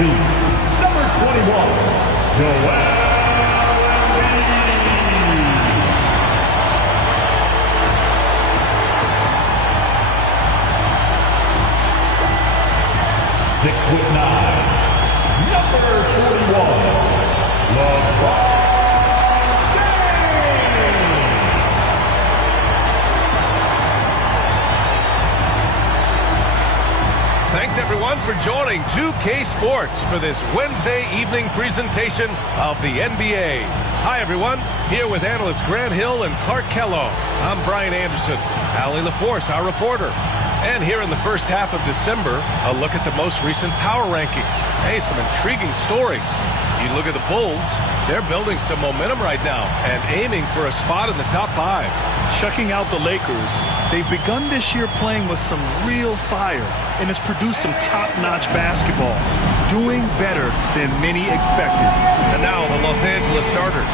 seat, number 21, Joel Embiid. 6'9", number 41, LeBron James. Thanks everyone for joining 2K Sports for this Wednesday evening presentation of the NBA. Hi everyone, here with analysts Grant Hill and Clark Kellogg. I'm Brian Anderson, Allie LaForce, our reporter. And here in the first half of December, a look at the most recent power rankings. Hey, some intriguing stories. You look at the Bulls, they're building some momentum right now and aiming for a spot in the top 5. Checking out the Lakers, they've begun this year playing with some real fire, and it's produced some top-notch basketball, doing better than many expected. And now the Los Angeles starters.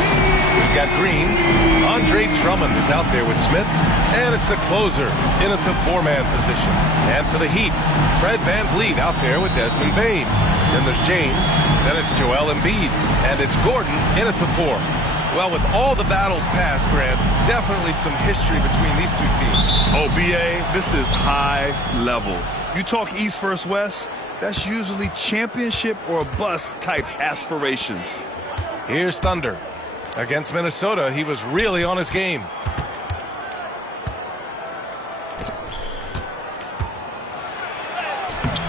We've got Green. Andre Drummond is out there with Smith, and it's the closer in at the 4-man position. And for the Heat, Fred VanVleet out there with Desmond Bane. Then there's James, then it's Joel Embiid, and it's Gordon in at the 4. Well, with all the battles past, Grant, definitely some history between these two teams. Oh, B.A., this is high level. You talk East versus West, that's usually championship or bust type aspirations. Here's Thunder. Against Minnesota, he was really on his game.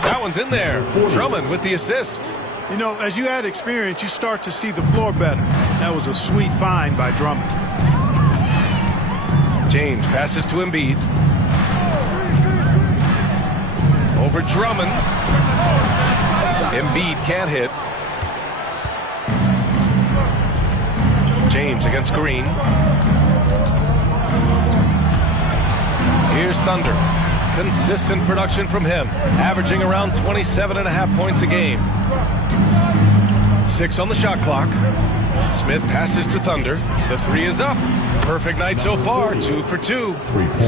That one's in there. Drummond with the assist. You know, as you add experience, you start to see the floor better. That was a sweet find by Drummond. James passes to Embiid. Over Drummond. Embiid can't hit. James against Green. Here's Thunder. Consistent production from him, averaging around 27.5 points a game. 6 on the shot clock. Smith passes to Thunder. The 3 is up. Perfect night so far, 2 for 2.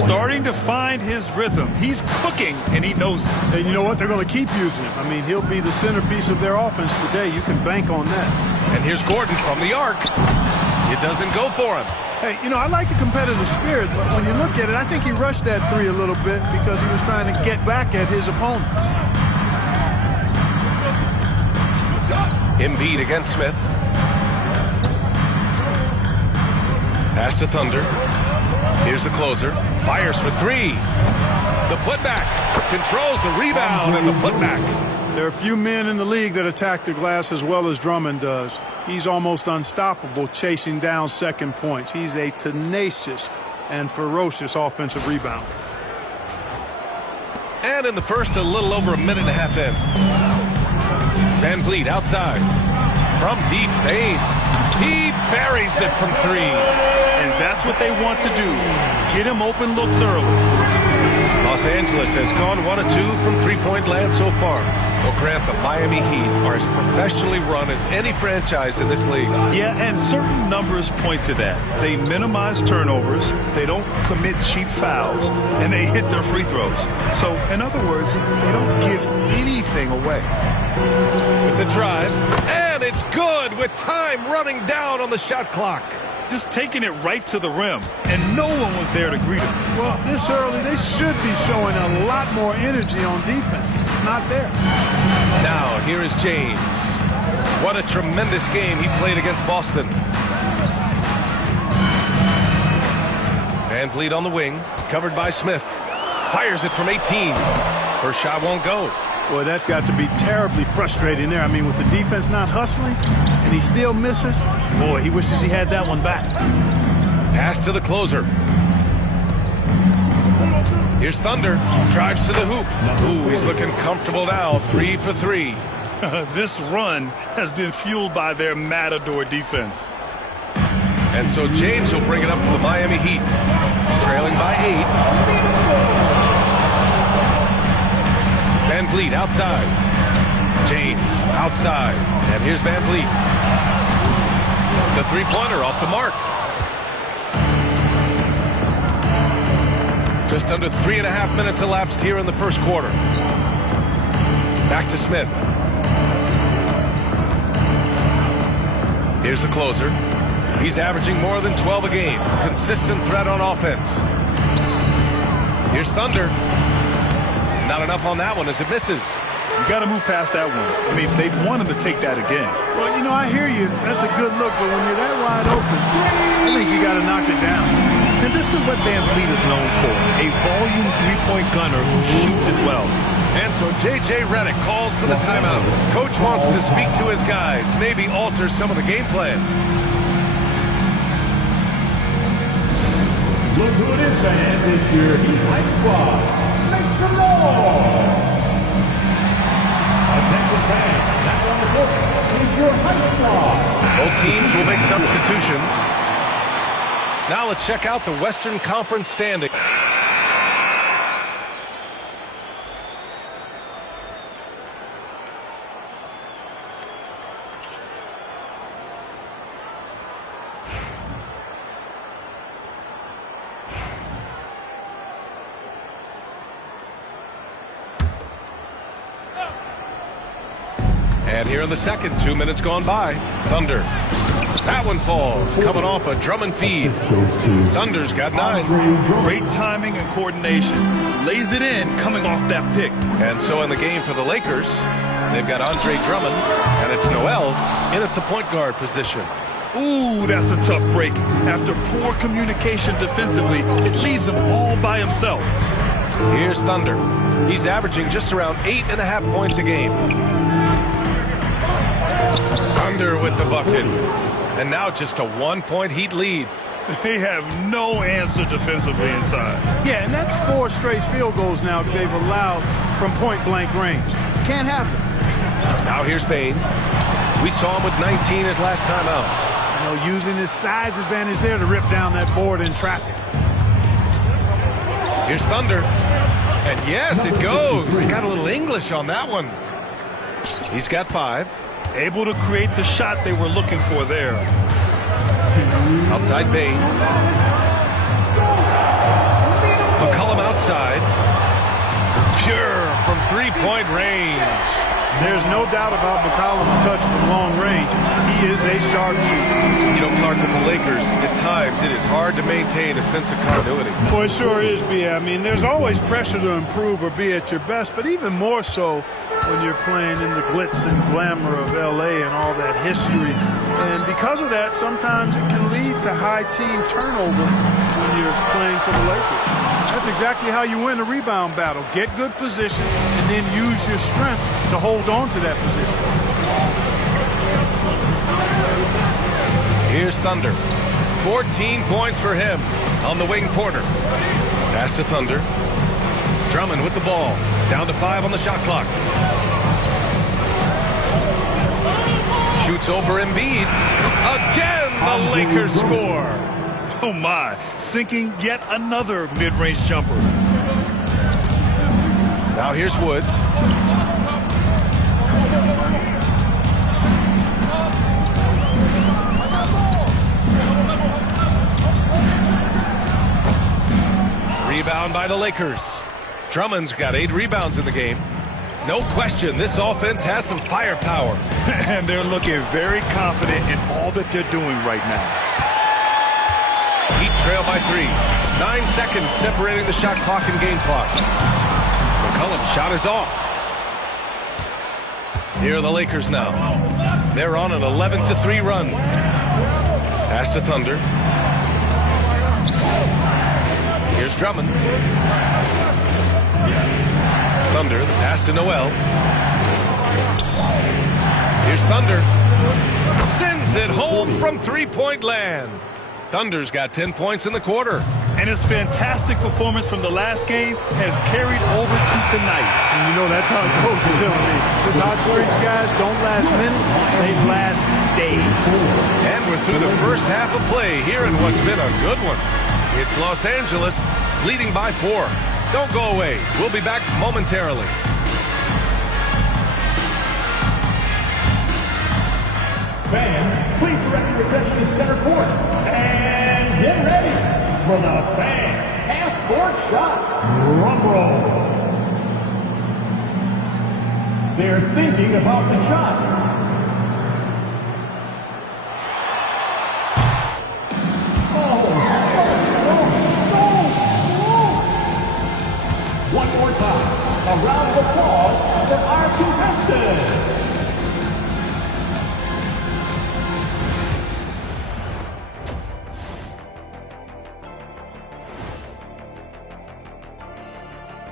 Starting to find his rhythm. He's cooking, and he knows it. And you know what? They're going to keep using him. I mean, he'll be the centerpiece of their offense today. You can bank on that. And here's Gordon from the arc. It doesn't go for him. Hey, you know, I like the competitive spirit, but when you look at it, I think he rushed that 3 a little bit because he was trying to get back at his opponent. Embiid against Smith. Pass to Thunder. Here's the closer. Fires for 3. The putback. Controls the rebound and the putback. There are a few men in the league that attack the glass as well as Drummond does. He's almost unstoppable chasing down second points. He's a tenacious and ferocious offensive rebounder. And in the first, a little over a minute and a half in. VanVleet outside. From deep, Bane. He buries it from 3. And that's what they want to do. Get him open looks early. Los Angeles has gone 1 of 2 from three-point land so far. Well, Grant, the Miami Heat are as professionally run as any franchise in this league. Yeah, and certain numbers point to that. They minimize turnovers, they don't commit cheap fouls, and they hit their free throws. So, in other words, they don't give anything away. With the drive, and it's good with time running down on the shot clock. Just taking it right to the rim, and no one was there to greet him. Well, this early, they should be showing a lot more energy on defense. It's not there. Now, here is James. What a tremendous game he played against Boston. VanVleet on the wing, covered by Smith. Fires it from 18. First shot won't go. Boy, that's got to be terribly frustrating there. I mean, with the defense not hustling, and he still misses. Boy, he wishes he had that one back. Pass to the closer. Here's Thunder. Drives to the hoop. Ooh, he's looking comfortable now. 3 for 3. This run has been fueled by their Matador defense. And so James will bring it up for the Miami Heat. Trailing by 8. VanVleet outside. James outside. And here's VanVleet. The three-pointer off the mark. Just under 3.5 minutes elapsed here in the first quarter. Back to Smith. Here's the closer. He's averaging more than 12 a game. Consistent threat on offense. Here's Thunder. Not enough on that one as it misses. You got to move past that one. I mean, they'd want him to take that again. Well, you know, I hear you. That's a good look, but when you're that wide open, I think you got to knock it down. And this is what Van Vliet is known for, a volume three-point gunner who shoots it well. And so J.J. Redick calls for the timeout. Coach wants to speak to his guys, maybe alter some of the game plan. Look who it is, fans. It's your Heat Hype Squad. Make some noise! Attention fans, now on the court is your Hype Squad. Both teams will make substitutions. Now let's check out the Western Conference standing. And here in the second, 2 minutes gone by. Thunder. That one falls, coming off a Drummond feed. Thunder's got 9. Great timing and coordination. Lays it in, coming off that pick. And so in the game for the Lakers, they've got Andre Drummond, and it's Noel in at the point guard position. Ooh, that's a tough break. After poor communication defensively, it leaves him all by himself. Here's Thunder. He's averaging just around 8.5 points a game. Thunder with the bucket. And now just a 1-point Heat lead. They have no answer defensively inside. Yeah, and that's 4 straight field goals now they've allowed from point-blank range. Can't happen. Now here's Bane. We saw him with 19 his last time out. You know, using his size advantage there to rip down that board in traffic. Here's Thunder. And yes, it goes. He's got a little English on that one. He's got 5. Able to create the shot they were looking for there. Outside Bane. McCollum outside. Pure from 3-point range. There's no doubt about McCollum's touch from long range. He is a sharpshooter. You know, Clark, with the Lakers, at times it is hard to maintain a sense of continuity. Boy, it sure is, B. I mean, there's always pressure to improve or be at your best, but even more so when you're playing in the glitz and glamour of L.A. and all that history. And because of that, sometimes it can lead to high team turnover when you're playing for the Lakers. That's exactly how you win a rebound battle. Get good position and then use your strength to hold on to that position. Here's Thunder. 14 points for him on the wing. Porter. Pass to Thunder. Drummond with the ball. Down to 5 on the shot clock. Shoots over Embiid. Again, the Lakers score. Oh my, sinking yet another mid-range jumper. Now here's Wood. Rebound by the Lakers. Drummond's got 8 rebounds in the game. No question, this offense has some firepower. And they're looking very confident in all that they're doing right now. Heat trail by 3. 9 seconds separating the shot clock and game clock. McCollum's shot is off. Here are the Lakers now. They're on an 11-3 run. Pass to Thunder. Here's Drummond. Thunder, the pass to Noel. Here's Thunder. Sends it home from 3-point land. Thunder's got 10 points in the quarter. And his fantastic performance from the last game has carried over to tonight. And you know that's how it goes with him. His hot streaks, guys, don't last minutes. They last days. And we're through the first half of play here in what's been a good one. It's Los Angeles leading by 4. Don't go away. We'll be back momentarily. Fans, please direct your attention to center court. And get ready for the fan half-court shot. Drum roll. They're thinking about the shot. A round of applause for our contestants.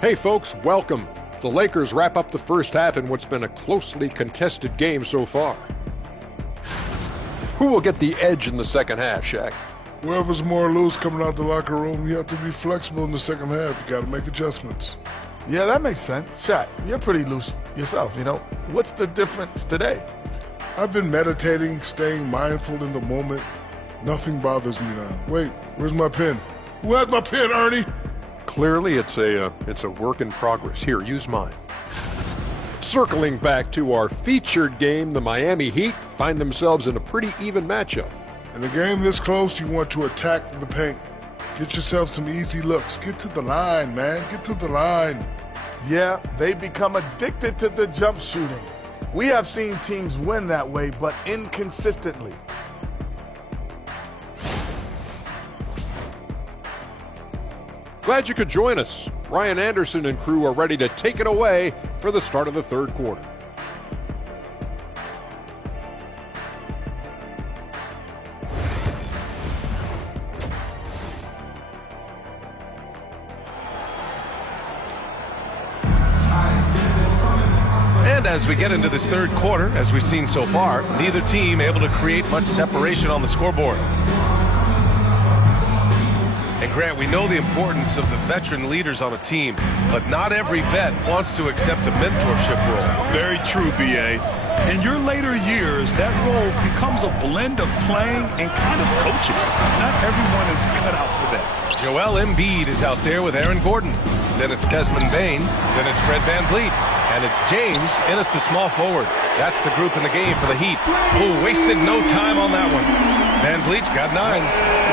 Hey folks, welcome. The Lakers wrap up the first half in what's been a closely contested game so far. Who will get the edge in the second half, Shaq? Whoever's more loose coming out the locker room, you have to be flexible in the second half. You got to make adjustments. Yeah, that makes sense. Shaq, you're pretty loose yourself, you know. What's the difference today? I've been meditating, staying mindful in the moment. Nothing bothers me now. Wait, where's my pen? Who had my pen, Ernie? Clearly, it's a work in progress. Here, use mine. Circling back to our featured game, the Miami Heat find themselves in a pretty even matchup. In a game this close, you want to attack the paint. Get yourself some easy looks. Get to the line, man. Get to the line. Yeah, they become addicted to the jump shooting. We have seen teams win that way, but inconsistently. Glad you could join us. Ryan Anderson and crew are ready to take it away for the start of the third quarter. And as we get into this third quarter, as we've seen so far, neither team able to create much separation on the scoreboard. And Grant, we know the importance of the veteran leaders on a team, but not every vet wants to accept a mentorship role. Very true, B.A. In your later years, that role becomes a blend of playing and kind of coaching. Not everyone is cut out for that. Joel Embiid is out there with Aaron Gordon. Then it's Desmond Bane. Then it's Fred VanVleet. And it's James in at the small forward. That's the group in the game for the Heat. Oh, wasted no time on that one. VanVleet's got 9.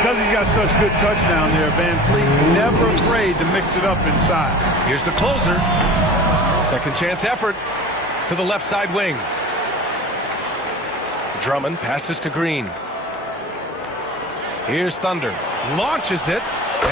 Because he's got such good touch down there, Van Fleet never afraid to mix it up inside. Here's the closer. Second chance effort to the left side wing. Drummond passes to Green. Here's Thunder. Launches it.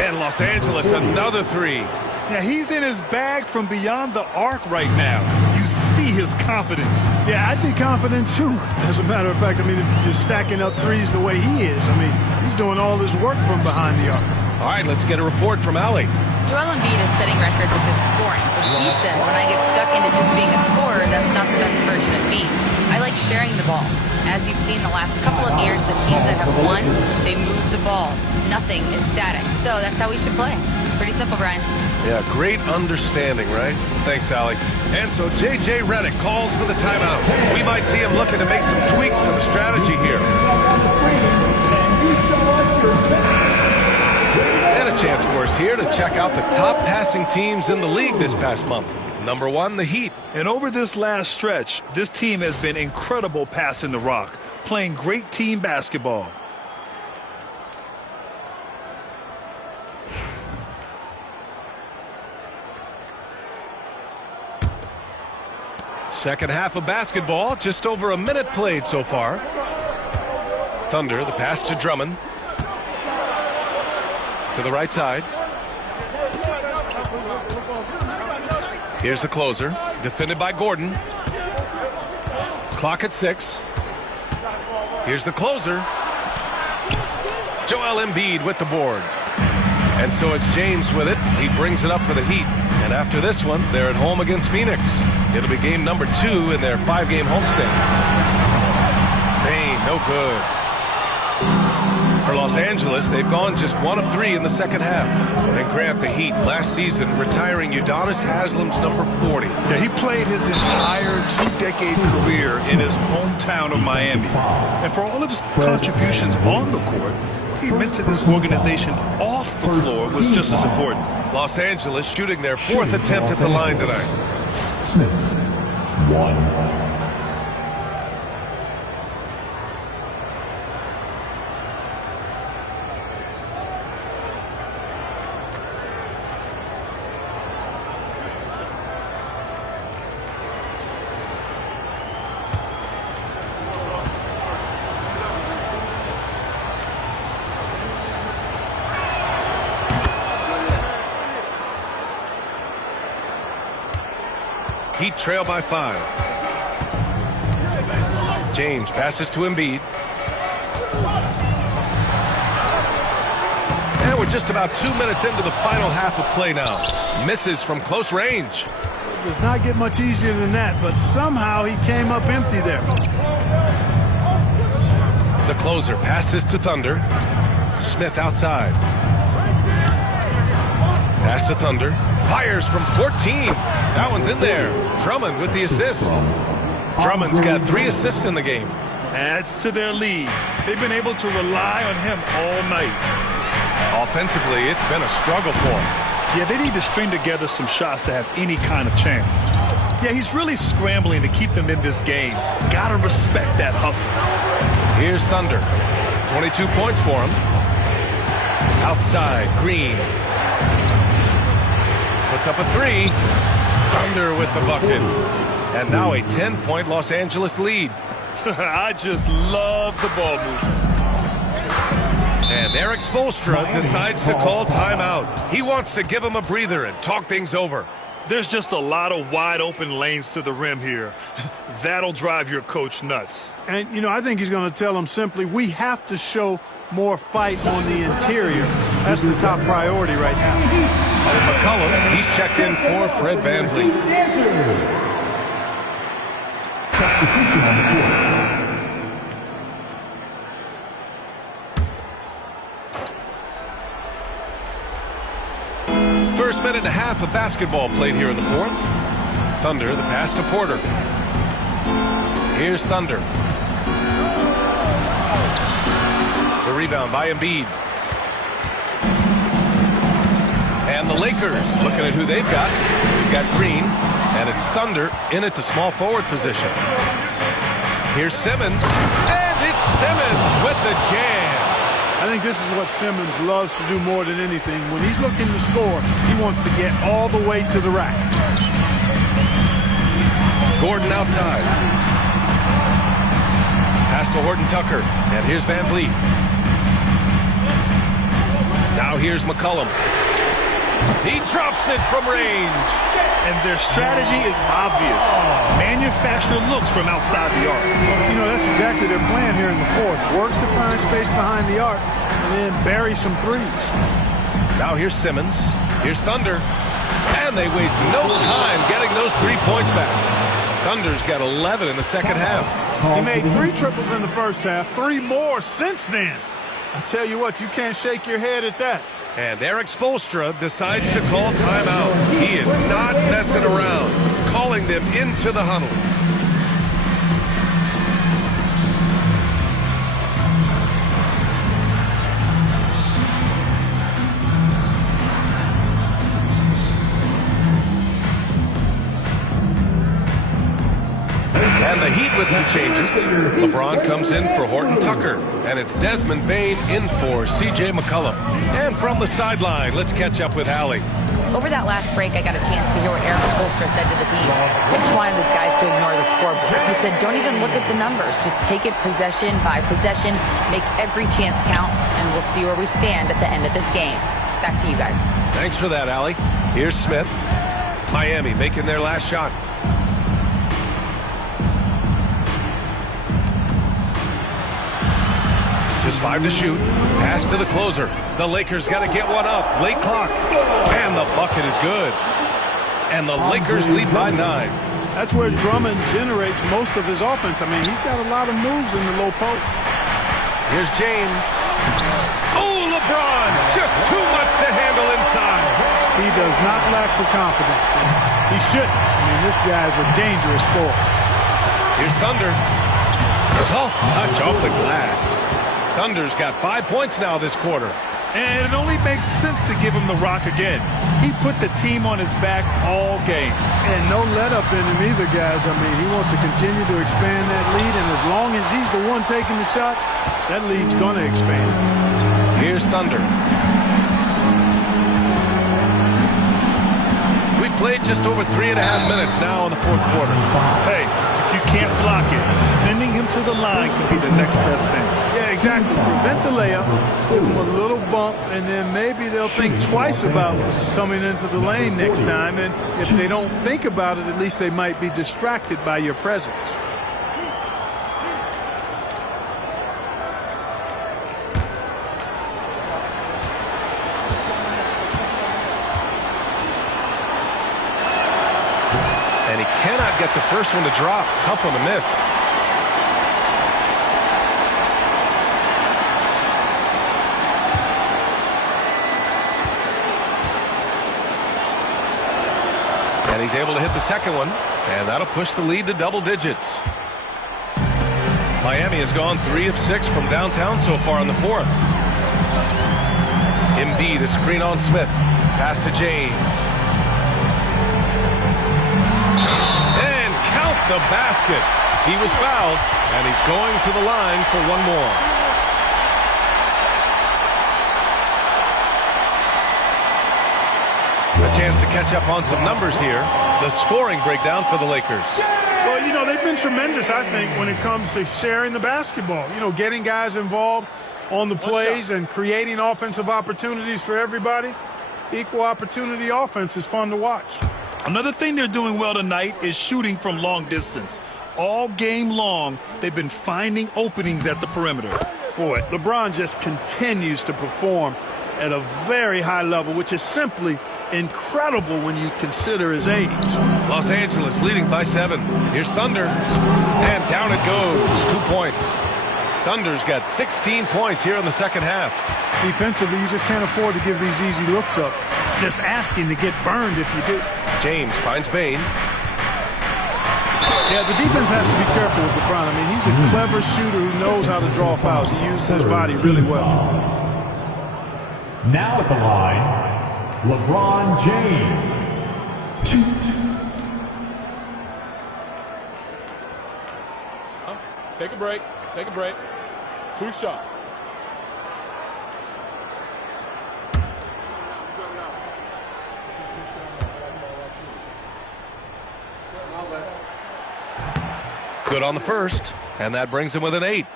And Los Angeles another 3. Yeah, he's in his bag from beyond the arc right now. You see his confidence. Yeah, I'd be confident too. As a matter of fact, I mean, if you're stacking up threes the way he is, I mean, he's doing all this work from behind the arc. All right, let's get a report from Allie. Joel Embiid is setting records with his scoring, but he said, when I get stuck into just being a scorer, that's not the best version of me. I like sharing the ball. As you've seen the last couple of years, the teams that have won, they move the ball. Nothing is static. So that's how we should play. Pretty simple, Brian. Yeah, great understanding, right? Thanks, Allie. And so J.J. Redick calls for the timeout. We might see him looking to make some tweaks to the strategy here. And a chance for us here to check out the top passing teams in the league this past month. Number 1, the Heat. And over this last stretch, this team has been incredible passing the rock, playing great team basketball. Second half of basketball, just over a minute played so far. Thunder, the pass to Drummond. To the right side. Here's the closer, defended by Gordon. Clock at 6. Here's the closer. Joel Embiid with the board. And so it's James with it. He brings it up for the Heat. And after this one, they're at home against Phoenix. It'll be game number 2 in their 5-game homestand. Bane, no good. For Los Angeles, they've gone just 1 of 3 in the second half. And Grant, the Heat, last season, retiring Udonis Haslem's number 40. Yeah, he played his entire 2-decade career in his hometown of Miami. And for all of his contributions on the court, what he meant to this organization off the floor was just as important. Los Angeles shooting their 4th attempt at the line tonight. Smith, 1. Heat trail by 5. James passes to Embiid. And we're just about 2 minutes into the final half of play now. Misses from close range. It does not get much easier than that, but somehow he came up empty there. The closer passes to Thunder. Smith outside. Pass to Thunder. Fires from 14. That one's in there. Drummond with the assist. Drummond's got 3 assists in the game. Adds to their lead. They've been able to rely on him all night. Offensively, it's been a struggle for him. Yeah, they need to string together some shots to have any kind of chance. Yeah, he's really scrambling to keep them in this game. Gotta respect that hustle. Here's Thunder. 22 points for him. Outside, Green. Puts up a 3. Thunder with the bucket. And now a 10-point Los Angeles lead. I just love the ball movement. And Eric Spoelstra decides to call timeout. He wants to give him a breather and talk things over. There's just a lot of wide open lanes to the rim here. That'll drive your coach nuts. And, you know, I think he's going to tell them simply, we have to show more fight on the interior. That's the top priority right now. McCollum, he's checked in for Fred VanVleet. Substitution on the court. First minute and a half of basketball played here in the fourth. Thunder, the pass to Porter. Here's Thunder. The rebound by Embiid. And the Lakers looking at who they've got. We've got Green, and it's Thunder in at the small forward position. Here's Simmons, and it's Simmons with the jam. I think this is what Simmons loves to do more than anything. When he's looking to score, he wants to get all the way to the rack. Gordon outside. Pass to Horton Tucker, and here's VanVleet. Now here's McCollum. He drops it from range. And their strategy is obvious. Manufacture looks from outside the arc. You know, that's exactly their plan here in the fourth. Work to find space behind the arc and then bury some threes. Now here's Simmons. Here's Thunder. And they waste no time getting those 3 points back. Thunder's got 11 in the second half. He made 3 triples in the first half, 3 more since then. I tell you what, you can't shake your head at that. And Eric Spoelstra decides to call timeout. He is not messing around, calling them into the huddle. And the Heat with some changes. LeBron comes in for Horton Tucker. And it's Desmond Bane in for C.J. McCollum. And from the sideline, let's catch up with Allie. Over that last break, I got a chance to hear what Eric Spoelstra said to the team. He just wanted his guys to ignore the scoreboard. He said, don't even look at the numbers. Just take it possession by possession. Make every chance count, and we'll see where we stand at the end of this game. Back to you guys. Thanks for that, Allie. Here's Smith. Miami making their last shot. Just 5 to shoot. Pass to the closer. The Lakers got to get one up. Late clock. And the bucket is good. And the Lakers lead by 9. That's where Drummond generates most of his offense. I mean, he's got a lot of moves in the low post. Here's James. Oh, LeBron! Just too much to handle inside. He does not lack for confidence. He shouldn't. I mean, this guy's a dangerous scorer. Here's Thunder. Soft touch off the glass. Thunder's got 5 points now this quarter. And it only makes sense to give him the rock again. He put the team on his back all game. And no let up in him either, guys. I mean, he wants to continue to expand that lead, and as long as he's the one taking the shots, that lead's going to expand. Here's Thunder. We played just over 3.5 minutes now in the fourth quarter. Hey, you you can't block it, sending him to the line could be the next best thing. Yeah, exactly. Prevent the layup, give them a little bump, and then maybe they'll think twice about coming into the lane next time. And if they don't think about it, at least they might be distracted by your presence. And he cannot get the first one to drop. Tough one to miss. And he's able to hit the second one, and that'll push the lead to double digits. Miami has gone 3 of 6 from downtown so far in the fourth. Embiid, a screen on Smith. Pass to James. And count the basket. He was fouled, and he's going to the line for one more. A chance to catch up on some numbers here. The scoring breakdown for the Lakers. Well, you know, they've been tremendous, I think, when it comes to sharing the basketball. You know, getting guys involved on the plays and creating offensive opportunities for everybody. Equal opportunity offense is fun to watch. Another thing they're doing well tonight is shooting from long distance. All game long, they've been finding openings at the perimeter. Boy, LeBron just continues to perform at a very high level, which is simply incredible when you consider his age. Los Angeles leading by 7. Here's Thunder. And down it goes. 2 points. Thunder's got 16 points here in the second half. Defensively, you just can't afford to give these easy looks up. Just asking to get burned if you do. James finds Bane. Yeah, the defense has to be careful with LeBron. I mean, he's a clever shooter who knows how to draw fouls. He uses his body really well. Now at the line, LeBron James. Take a break. Take a break. 2 shots. Good on the first, and that brings him with an 8.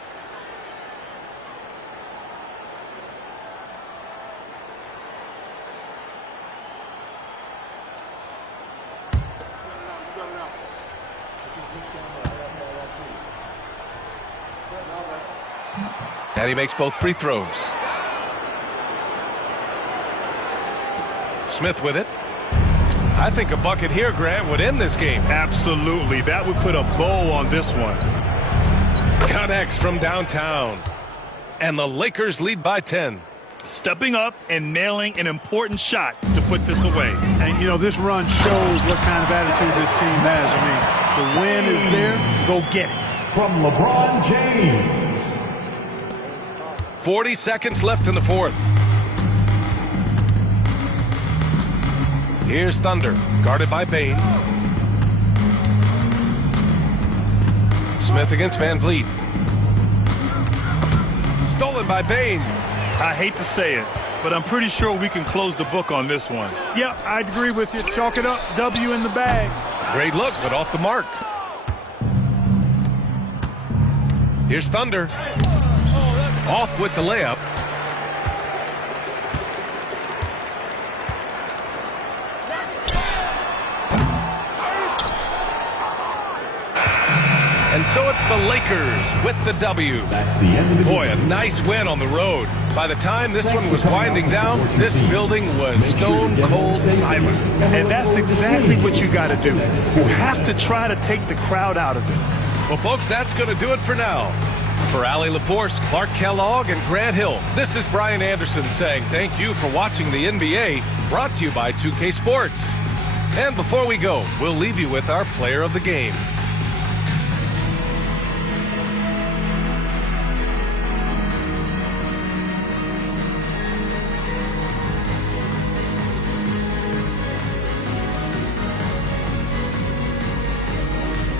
And he makes both free throws. Smith with it. I think a bucket here, Grant, would end this game. Absolutely. That would put a bow on this one. Connects from downtown. And the Lakers lead by 10. Stepping up and nailing an important shot to put this away. And, you know, this run shows what kind of attitude this team has. I mean, the win is there. Go get it. From LeBron James. 40 seconds left in the fourth. Here's Thunder, guarded by Bane. Smith against Van Vliet. Stolen by Bane. I hate to say it, but I'm pretty sure we can close the book on this one. Yep, I'd agree with you. Chalk it up. W in the bag. Great look, but off the mark. Here's Thunder. Off with the layup. And so it's the Lakers with the W. That's the end of the Boy, game. a nice win on the road. By the time this one was winding down, this building was stone cold silent. And that's exactly what you got to do. You have to try to take the crowd out of it. Well, folks, that's going to do it for now. For Allie LaForce, Clark Kellogg, and Grant Hill, this is Brian Anderson saying thank you for watching the NBA, brought to you by 2K Sports. And before we go, we'll leave you with our player of the game.